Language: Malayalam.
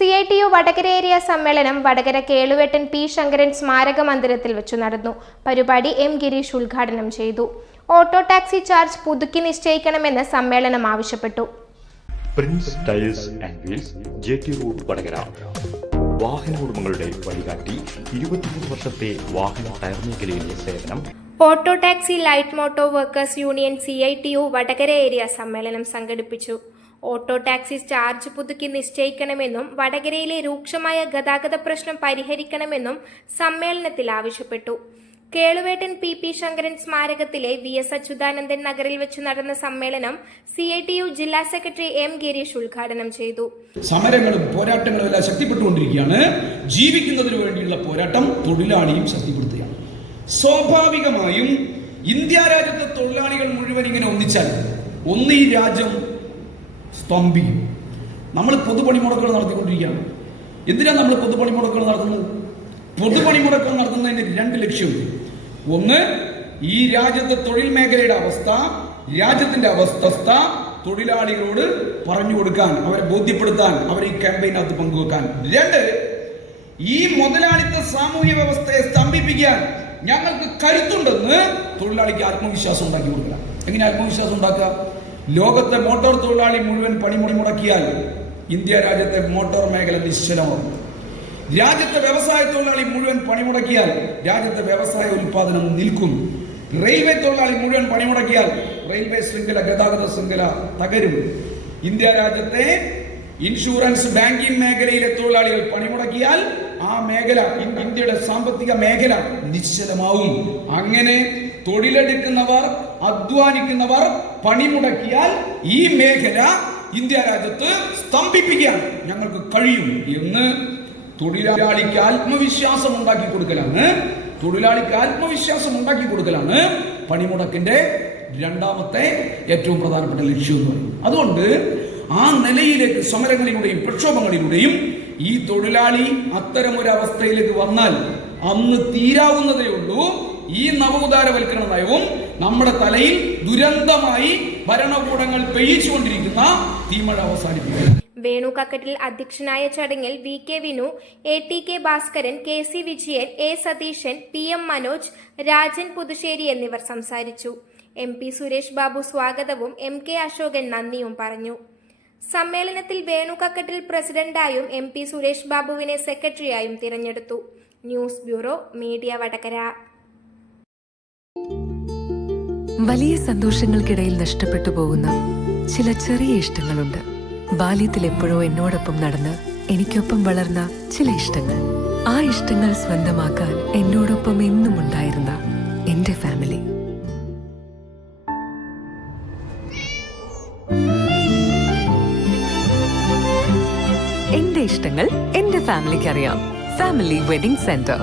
CITU വടകര ഏരിയ സമ്മേളനം വടകര കേളുവേട്ടൻ പി ശങ്കരൻ സ്മാരക മന്ദിരത്തിൽ വെച്ചു നടന്നു. പരിപാടി എം ഗിരീഷ് ഉദ്ഘാടനം ചെയ്തു. ഓട്ടോ ടാക്സി ചാർജ് പുതുക്കി നിശ്ചയിക്കണമെന്ന് സമ്മേളനം ആവശ്യപ്പെട്ടു. Prince Tyres and Wheels, JT road Vadakara. വാഹന ഉടമകളുടെ വഴികാട്ടി, 23 വർഷത്തെ വാഹന ടയർ മേഖലയിലെ സേവനം. Auto taxi light moto workers union CITU Vadakara area സമ്മേളനം സംഘടിപ്പിച്ചു. ഓട്ടോ ടാക്സി ചാർജ് പുതുക്കി നിശ്ചയിക്കണമെന്നും വടകരയിലെ രൂക്ഷമായ ഗതാഗത പ്രശ്നം പരിഹരിക്കണമെന്നും സമ്മേളനത്തിൽ ആവശ്യപ്പെട്ടു. കേളുവേട്ടൻ പി ശങ്കരൻ സ്മാരകത്തിലെ VS അച്യുതാനന്ദൻ നഗറിൽ വെച്ച് നടന്ന സമ്മേളനം CITU ജില്ലാ സെക്രട്ടറി M ഗിരീഷ് ഉദ്ഘാടനം ചെയ്തു. സമരങ്ങളും പോരാട്ടങ്ങളും എല്ലാം ശക്തിപ്പെട്ടുകൊണ്ടിരിക്കുകയാണ്. ജീവിക്കുന്നതിന് വേണ്ടിയുള്ള പോരാട്ടം തൊഴിലാളിയും ശക്തിപ്പെടുത്തുകയാണ്. സ്വാഭാവികമായും ഇന്ത്യ രാജ്യത്തെ തൊഴിലാളികൾ മുഴുവൻ ഇങ്ങനെ ഒന്നിച്ചാൽ ഈ രാജ്യം സ്തംഭിക്കും. നമ്മൾ പൊതുപണിമുടക്കുകൾ നടത്തിക്കൊണ്ടിരിക്കുകയാണ്. എന്തിനാണ് നമ്മൾ പൊതുപണിമുടക്കുകൾ നടത്തുന്നത്? പൊതുപണിമുടക്കുകൾ നടത്തുന്നതിന് 2 ലക്ഷ്യമുണ്ട്. ഒന്ന്, ഈ രാജ്യത്തെ തൊഴിൽ മേഖലയുടെ അവസ്ഥ, രാജ്യത്തിന്റെ അവസ്ഥ തൊഴിലാളികളോട് പറഞ്ഞു കൊടുക്കാൻ, അവരെ ബോധ്യപ്പെടുത്താൻ, അവരെ ഈ ക്യാമ്പയിനകത്ത് പങ്കുവെക്കാൻ. 2, ഈ മുതലാളിത്ത സാമൂഹ്യ വ്യവസ്ഥയെ സ്തംഭിപ്പിക്കാൻ ഞങ്ങൾക്ക് കരുത്തുണ്ടെന്ന് തൊഴിലാളിക്ക് ആത്മവിശ്വാസം ഉണ്ടാക്കി കൊടുക്കുക. എങ്ങനെ ആത്മവിശ്വാസം ഉണ്ടാക്കുക? ലോകത്തെ മോട്ടോർ തൊഴിലാളി മുഴുവൻ പണിമുടി മുടക്കിയാൽ ഇന്ത്യ രാജ്യത്തെ മോട്ടോർ മേഖല നിശ്ചലമാകും. രാജ്യത്തെ വ്യവസായ തൊഴിലാളി മുഴുവൻ പണിമുടക്കിയാൽ രാജ്യത്തെ വ്യവസായ ഉൽപാദനം നിൽക്കും. റെയിൽവേ തൊഴിലാളി മുഴുവൻ പണിമുടക്കിയാൽ റെയിൽവേ ശൃംഖല, ഗതാഗത ശൃംഖല തകരും. ഇന്ത്യ രാജ്യത്തെ ഇൻഷുറൻസ്, ബാങ്കിംഗ് മേഖലയിലെ തൊഴിലാളികൾ പണിമുടക്കിയാൽ ആ മേഖല, ഇന്ത്യയുടെ സാമ്പത്തിക മേഖല നിശ്ചലമാവും. അങ്ങനെ തൊഴിലെടുക്കുന്നവർ, അധ്വാനിക്കുന്നവർ പണിമുടക്കിയാൽ ഈ മേഖല ഇന്ത്യ രാജ്യത്ത് സ്തംഭിപ്പിക്കാൻ ഞങ്ങൾക്ക് കഴിയും എന്ന് തൊഴിലാളിക്ക് ആത്മവിശ്വാസം ഉണ്ടാക്കി കൊടുക്കലാണ് പണിമുടക്കിന്റെ രണ്ടാമത്തെ ഏറ്റവും പ്രധാനപ്പെട്ട ലക്ഷ്യം എന്ന് പറയുന്നത്. അതുകൊണ്ട് ആ നിലയിലേക്ക് സമരങ്ങളിലൂടെയും പ്രക്ഷോഭങ്ങളിലൂടെയും ഈ തൊഴിലാളി അത്തരമൊരു അവസ്ഥയിലേക്ക് വന്നാൽ അന്ന് തീരാവുന്നതേ ഉള്ളൂ. ഈ നവോദാരവൽക്കരണ നയവും നമ്മുടെ തലയിൽ ദുരന്തമായി ഭരണകൂടങ്ങൾ പെയ്യിച്ചുകൊണ്ടിരിക്കുന്ന തീമഴ അവസാനിപ്പിക്കും. വേണു കക്കട്ടിൽ അധ്യക്ഷനായ ചടങ്ങിൽ VK Vinu, ATK Bhaskaran, KC Vijayan, A Satheesan, PM Manoj, Rajan Puthussery എന്നിവർ സംസാരിച്ചു. MP സുരേഷ് ബാബു സ്വാഗതവും MK അശോകൻ നന്ദിയും പറഞ്ഞു. സമ്മേളനത്തിൽ വേണു കക്കട്ടിൽ പ്രസിഡന്റായും MP സുരേഷ് ബാബുവിനെ സെക്രട്ടറിയായും തിരഞ്ഞെടുത്തു. News bureau, media Vadakara. വലിയ സന്തോഷങ്ങൾക്കിടയിൽ നഷ്ടപ്പെട്ടു പോകുന്ന ചില ചെറിയ ഇഷ്ടങ്ങളുണ്ട്. ബാല്യത്തിൽ എപ്പോഴോ എന്നോടൊപ്പം നടന്ന് എനിക്കൊപ്പം വളർന്ന ചില ഇഷ്ടങ്ങൾ. ആ ഇഷ്ടങ്ങൾ സ്വന്തമാക്കാൻ എന്നോടൊപ്പം എന്നും ഉണ്ടായിരുന്ന എന്റെ ഫാമിലി. എന്റെ ഇഷ്ടങ്ങൾ എന്റെ ഫാമിലിക്ക് അറിയാം. Family wedding centre.